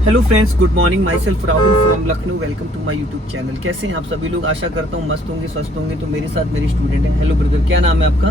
Hello friends, good morning. Myself Rahul from Lucknow. Welcome to my YouTube channel. कैसे हैं आप सभी लोग? आशा करता हूँ मस्त होंगे, स्वस्थ होंगे। तो मेरे साथ मेरी स्टूडेंट है। हेलो ब्रदर, क्या नाम है आपका?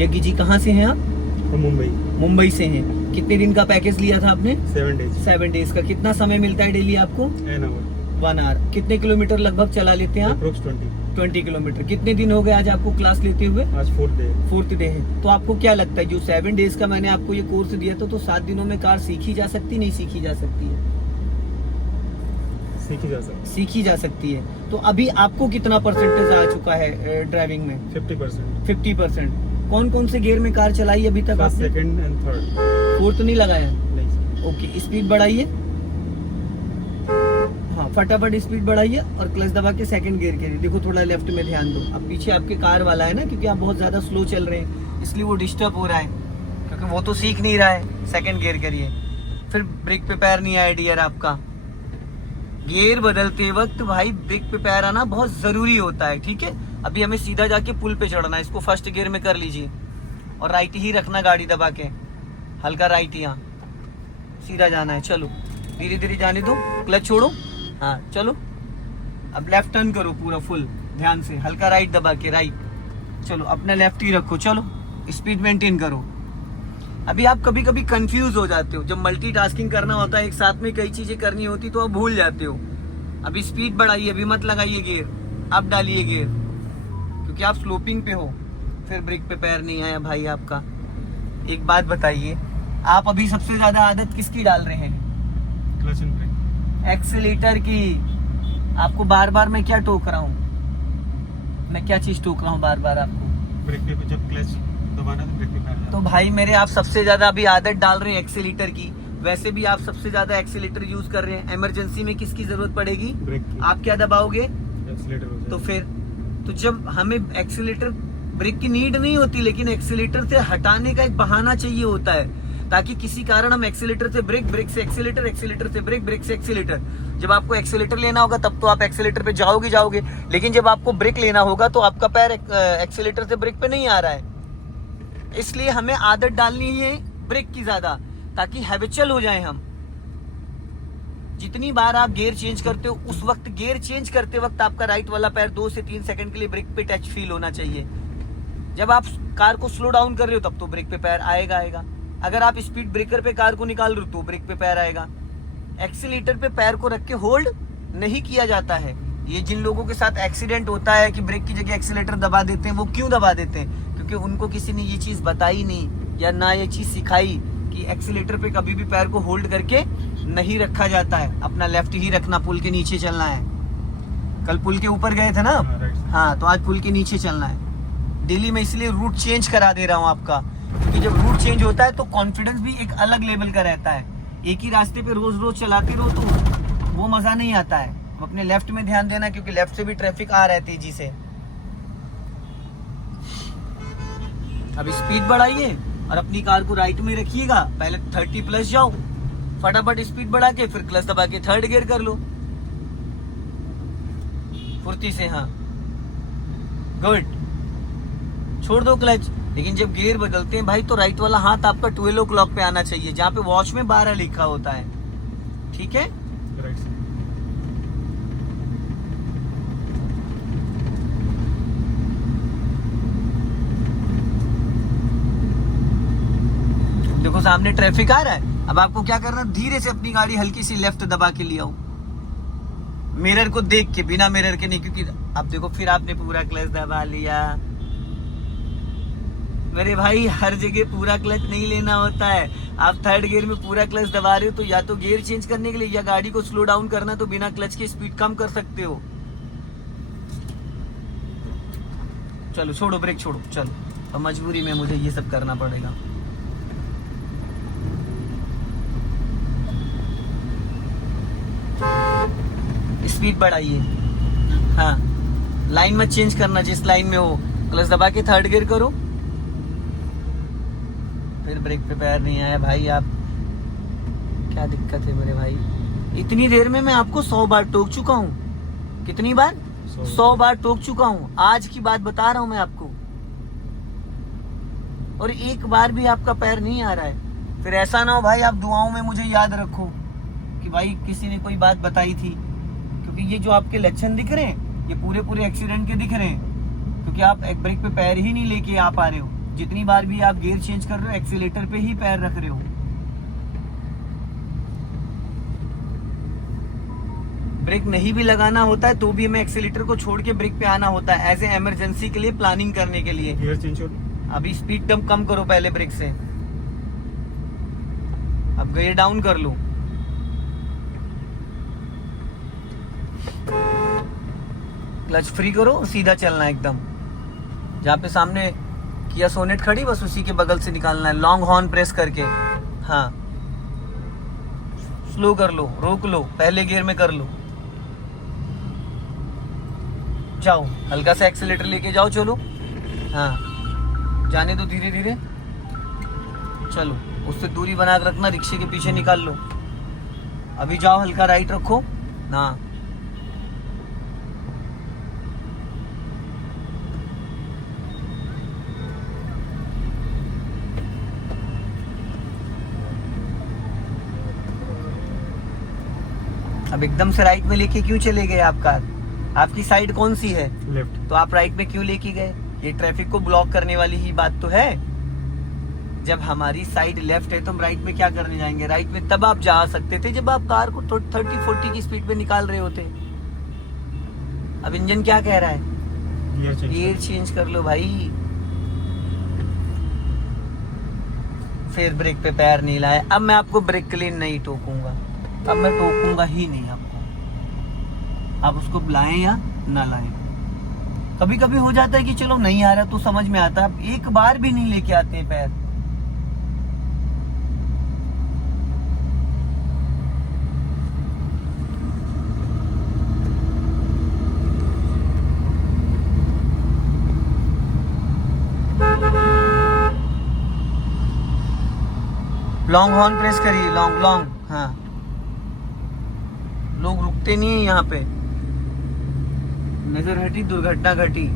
यज्ञ जी। कहाँ से हैं आप? मुंबई। मुंबई से हैं। कितने दिन का पैकेज लिया था आपने? 7 days। 7 डेज का। कितना समय मिलता है डेली आपको? 1 आवर। कितने किलोमीटर लगभग चला लेते हैं आप? 20 किलोमीटर। कितने दिन हो गए आज आपको क्लास लेते हुए? आज 4th डे है। तो आपको क्या लगता है, जो 7 डेज का मैंने आपको ये कोर्स दिया था, तो 7 दिनों में कार सीखी जा सकती, नहीं सीखी जा सकती है? सीखी जा सकती है। तो अभी आपको कितना परसेंटेज आ चुका है ड्राइविंग में? 50%। कौन कौन से गियर में कार चलाई अभी तक आपने? Second and third. फोर्थ नहीं लगाया? नहीं। ओके, स्पीड बढ़ाइए। हाँ, फटाफट स्पीड बढ़ाइए और क्लच दबा के सेकंड गियर के लिए देखो, थोड़ा लेफ्ट में ध्यान दो। अब पीछे आपके कार वाला है ना, क्योंकि आप बहुत ज्यादा स्लो चल रहे हैं, इसलिए वो डिस्टर्ब हो रहा है, क्योंकि वो तो सीख नहीं रहा है। सेकंड गियर करिए। फिर ब्रेक पे पैर नहीं आया डियर आपका। गियर बदलते वक्त भाई ब्रेक पे पैर आना बहुत जरूरी होता है, ठीक है? अभी हमें सीधा जाके पुल पे चढ़ना है, इसको फर्स्ट गियर में कर लीजिए और राइट ही रखना गाड़ी दबा के, हल्का राइट, यहाँ सीधा जाना है। चलो धीरे धीरे जाने दो, क्लच छोड़ो। हाँ चलो, अब लेफ्ट टर्न करो पूरा फुल ध्यान से, हल्का राइट दबा के, राइट। चलो अपना लेफ्ट ही रखो, चलो स्पीड मेंटेन करो। अभी आप कभी कभी कंफ्यूज हो जाते हो, जब मल्टीटास्किंग करना होता है, एक साथ में कई चीजें करनी होती तो आप भूल जाते हो। अभी स्पीड बढ़ाइए, अभी मत लगाइए गियर, अब डालिए गियर, क्योंकि आप स्लोपिंग पे हो। फिर ब्रेक पे पैर नहीं आया भाई आपका। एक बात बताइए, आप अभी सबसे ज्यादा आदत किसकी डाल रहे हैं? Clutch and break. एक्सीलेटर की। आपको बार बार मैं क्या टोक रहा हूँ? मैं क्या चीज टोक रहा हूँ बार बार आपको? ब्रेक पे जब क्लच दबाना तो ब्रेक पे पैर। तो भाई मेरे, आप सबसे ज्यादा अभी आदत डाल रहे हैं एक्सीलेटर की। वैसे भी आप सबसे ज्यादा एक्सीलेटर यूज कर रहे हैं। इमरजेंसी में किसकी जरूरत पड़ेगी? ब्रेक की। आप क्या दबाओगे? एक्सीलेटर हो तो जाए। फिर तो जब हमें एक्सीलेटर, ब्रेक की नीड नहीं होती, लेकिन एक्सीलेटर से हटाने का एक बहाना चाहिए होता है, ताकि किसी कारण हम एक्सीलेटर से ब्रेक, ब्रेक से एक्सीलेटर, एक्सीलेटर से ब्रेक, ब्रेक से एक्सीलेटर। जब आपको एक्सीलेटर लेना होगा तब तो आप एक्सीलेटर पे जाओगे, लेकिन जब आपको ब्रेक लेना होगा तो आपका पैर एक्सीलेटर से ब्रेक पे नहीं आ रहा है। इसलिए हमें आदत डालनी है ब्रेक की ज्यादा, ताकि हैबिचुअल हो जाए हम। जितनी बार आप गियर चेंज करते हो, उस वक्त गियर चेंज करते वक्त आपका राइट वाला पैर 2 से 3 सेकंड के लिए ब्रेक पे टच फील होना चाहिए। जब आप कार को स्लो डाउन कर रहे हो तब तो ब्रेक पे पैर आएगा। अगर आप स्पीड ब्रेकर पे कार को निकाल रहे हो तो ब्रेक पे पैर आएगा। एक्सीलेटर पे पैर को रख के होल्ड नहीं किया जाता है। ये जिन लोगों के साथ एक्सीडेंट होता है कि ब्रेक की जगह एक्सीलेटर दबा देते हैं, वो क्यों दबा देते हैं? क्योंकि उनको किसी ने ये चीज बताई नहीं, या ना ये चीज सिखाई कि एक्सीलेटर पे कभी भी पैर को होल्ड करके नहीं रखा जाता है। अपना लेफ्ट ही रखना, पुल के नीचे चलना है। कल पुल के ऊपर गए थे ना? हाँ, तो आज पुल के नीचे चलना है। दिल्ली में इसलिए रूट चेंज करा दे रहा हूँ आपका, क्योंकि जब रूट चेंज होता है तो कॉन्फिडेंस भी एक अलग लेवल का रहता है। एक ही रास्ते पे रोज रोज चलाते रहो तो वो मजा नहीं आता है। अपने लेफ्ट में ध्यान देना, क्योंकि लेफ्ट से भी ट्रैफिक आ रहा है तेजी से। अब स्पीड बढ़ाइए और अपनी कार को राइट में रखिएगा। पहले 30+ जाओ, फटाफट स्पीड बढ़ा के फिर क्लच दबा के थर्ड गियर कर लो फुर्ती से। हाँ गुड। छोड़ दो क्लच। लेकिन जब गियर बदलते हैं भाई, तो राइट वाला हाथ आपका 12 o'clock पे आना चाहिए, जहाँ पे वॉच में 12 लिखा होता है, ठीक है? देखो सामने ट्रैफिक आ रहा है। अब आपको क्या करना, धीरे से अपनी गाड़ी हल्की सी लेफ्ट दबा के ले आओ, मिरर को देख के, बिना मिरर के नहीं। क्योंकि अब देखो, फिर आपने पूरा क्लच दबा लिया। मेरे भाई, हर जगह पूरा क्लच नहीं लेना होता है। आप थर्ड गियर में पूरा क्लच दबा रहे हो, तो या तो गियर चेंज करने के लिए या गाड़ी को स्लो डाउन करना, तो बिना क्लच के स्पीड कम कर सकते हो। चलो छोड़ो, ब्रेक छोड़ो, चलो। अब मजबूरी में मुझे ये सब करना पड़ेगा। स्पीड बढ़ाइए। हाँ, लाइन मत चेंज करना, जिस लाइन में हो क्लच दबा के थर्ड गियर करो। फिर ब्रेक पे पैर नहीं आया भाई। आप क्या दिक्कत है मेरे भाई? इतनी देर में मैं आपको 100 बार टोक चुका हूँ। कितनी बार? 100 बार टोक चुका हूँ। आज की बात बता रहा हूँ मैं आपको, और एक बार भी आपका पैर नहीं आ रहा है। फिर ऐसा ना हो भाई, आप दुआओं में मुझे याद रखो कि भाई किसी ने कोई बात बताई थी, क्योंकि ये जो आपके लक्षण दिख रहे हैं ये पूरे पूरे एक्सीडेंट के दिख रहे हैं, क्योंकि आप एक ब्रेक पे पैर ही नहीं लेके आ पा रहे हो। जितनी बार भी आप गियर चेंज कर रहे हो एक्सीलेटर पे ही पैर रख रहे हो। ब्रेक नहीं भी लगाना होता है तो भी हमें एक्सीलेटर को छोड़ के ब्रेक पे आना होता है, एज ए इमरजेंसी के लिए, प्लानिंग करने के लिए। गियर चेंज कर। अभी स्पीड कम करो पहले ब्रेक से, अब गियर डाउन कर लो। क्लच फ्री करो, सीधा चलना है एकदम। जहाँ पे सामने किया सोनेट खड़ी बस उसी के बगल से निकालना है, लॉन्ग हॉर्न प्रेस करके। हाँ स्लो कर लो, रोक लो, पहले गियर में कर लो। जाओ हल्का सा एक्सीलेटर लेके जाओ, चलो। हाँ जाने दो धीरे धीरे, चलो। उससे दूरी बना के रखना, रिक्शे के पीछे निकाल लो। अभी जाओ, हल्का राइट रखो ना। अब एकदम से राइट में लेके क्यों चले गए आप कार? आपकी साइड कौन सी है? लेफ्ट। तो आप राइट में क्यों लेके गए? ये ट्रैफिक को ब्लॉक करने वाली ही बात तो है। जब हमारी साइड लेफ्ट है तो हम राइट में क्या करने जाएंगे? राइट में तब आप जा सकते थे जब आप कार को 30-40 की स्पीड पे निकाल रहे होते। अब इंजन क्या कह रहा है? गियर चेंज कर लो भाई। फिर ब्रेक पे पैर नहीं लाए। अब मैं आपको ब्रेक के लिए नहीं टोकूंगा, अब मैं टोकूंगा ही नहीं आपको। आप उसको बुलाएं या ना लाएं। कभी कभी हो जाता है कि चलो नहीं आ रहा तो समझ में आता है, आप एक बार भी नहीं लेके आते हैं पैर। लॉन्ग हॉर्न प्रेस करिए, लॉन्ग लॉन्ग। हाँ लोग रुकते नहीं है यहाँ पे। नजर हटी, दुर्घटना घटी।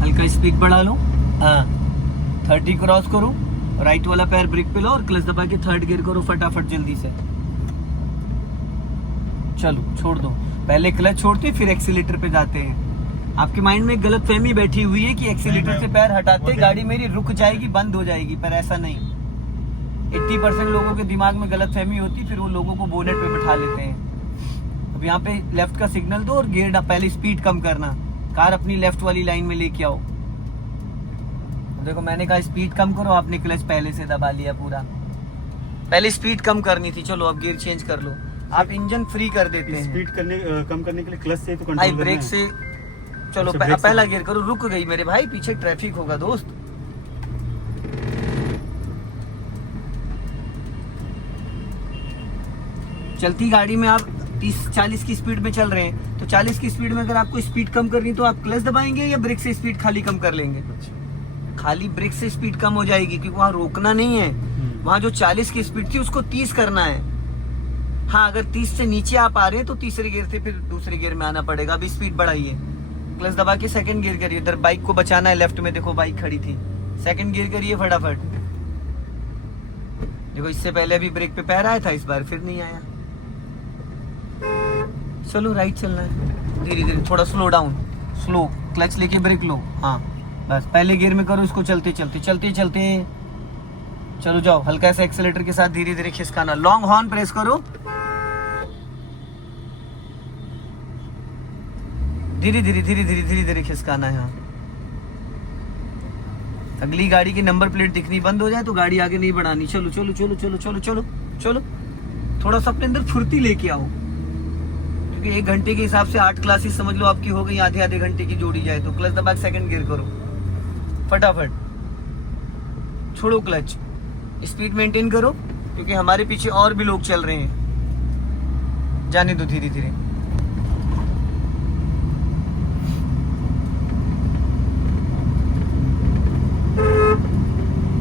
हल्का स्पीड बढ़ा लो। हाँ 30 क्रॉस करो, राइट वाला पैर ब्रेक पे लो और क्लच दबा के थर्ड गियर करो फटाफट जल्दी से। चलो छोड़ दो, पहले क्लच छोड़ते फिर एक्सीलेटर पे जाते हैं। आपके माइंड में गलत फहमी बैठी हुई है कि एक्सीलेटर से पैर हटाते गाड़ी मेरी रुक जाएगी, बंद हो जाएगी, पर ऐसा नहीं। 80% लोगों के दिमाग में गलत फहमी होती, फिर वो लोगों को बोनेट पे बिठा लेते हैं। अब यहाँ पे लेफ्ट का सिग्नल दो और गियर पहले स्पीड कम करना, कार अपनी लेफ्ट वाली लाइन में लेके आओ। देखो मैंने कहा स्पीड कम करो, आपने क्लच पहले से दबा लिया पूरा। पहले स्पीड कम करनी थी। चलो अब गियर चेंज कर लो। आप इंजन फ्री कर देते हैं। स्पीड कम करने के लिए क्लच से तो भाई कंट्रोल ब्रेक से चलो, अच्छा, ब्रेक से। पहला गियर करो। रुक गई मेरे भाई, पीछे ट्रैफिक होगा दोस्त। चलती गाड़ी में आप 30-40 की स्पीड में चल रहे हैं, तो 40 की स्पीड में अगर आपको स्पीड कम करनी तो आप क्लच दबाएंगे या ब्रेक से स्पीड खाली कम कर लेंगे? खाली ब्रेक से स्पीड कम हो जाएगी, क्योंकि वहां रोकना नहीं है। वहां जो 40 की स्पीड थी उसको 30 करना है। हाँ अगर 30 से नीचे आप आ रहे हैं तो तीसरे गियर से फिर दूसरे गियर में आना पड़ेगा। अभी स्पीड बढ़ाइए, क्लच दबा के सेकंड गियर करिए। इधर बाइक को बचाना है, लेफ्ट में देखो बाइक खड़ी थी। सेकंड गियर करिए फटाफट। देखो इससे पहले अभी ब्रेक पे पैर आया था, इस बार फिर नहीं आया। चलो राइट चलना है, धीरे धीरे, थोड़ा स्लो डाउन, स्लो क्लच लेके ब्रेक लो। हाँ बस पहले गियर में करो इसको, चलते चलते चलते चलते चलो जाओ। हल्का सा एक्सीलेटर के साथ धीरे धीरे खिसकाना, लॉन्ग हॉर्न प्रेस करो, धीरे धीरे धीरे धीरे धीरे धीरे खिसकाना है। अगली गाड़ी की नंबर प्लेट दिखनी बंद हो जाए तो गाड़ी आगे नहीं बढ़ानी। चलो चलो चलो चलो चलो चलो चलो, थोड़ा सा अपने अंदर फुर्ती लेके आओ, क्योंकि 1 घंटे के हिसाब से 8 क्लासेस समझ लो आपकी हो गई, आधे घंटे की जोड़ी जाए तो। क्लच दबा के सेकंड गियर करो फटाफट, छोड़ो क्लच, स्पीड मेंटेन करो, क्योंकि हमारे पीछे और भी लोग चल रहे हैं। जाने दो धीरे धीरे।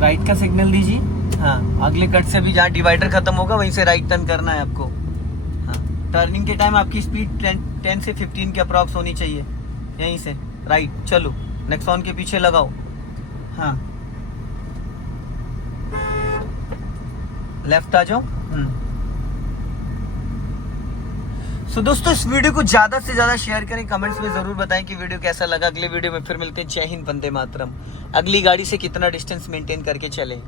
राइट का सिग्नल दीजिए। हाँ, अगले कट से भी जहाँ डिवाइडर खत्म होगा वहीं से राइट टर्न करना है आपको। हाँ, टर्निंग के टाइम आपकी स्पीड 10 से 15 के अप्रॉक्स होनी चाहिए। यहीं से राइट चलो, नेक्सॉन के पीछे लगाओ। हाँ, लेफ्ट आ जाओ। सो दोस्तों, इस वीडियो को ज्यादा से ज्यादा शेयर करें, कमेंट्स में जरूर बताएं कि वीडियो कैसा लगा। अगले वीडियो में फिर मिलते हैं। जय हिंद, वंदे मातरम। अगली गाड़ी से कितना डिस्टेंस मेंटेन करके चले।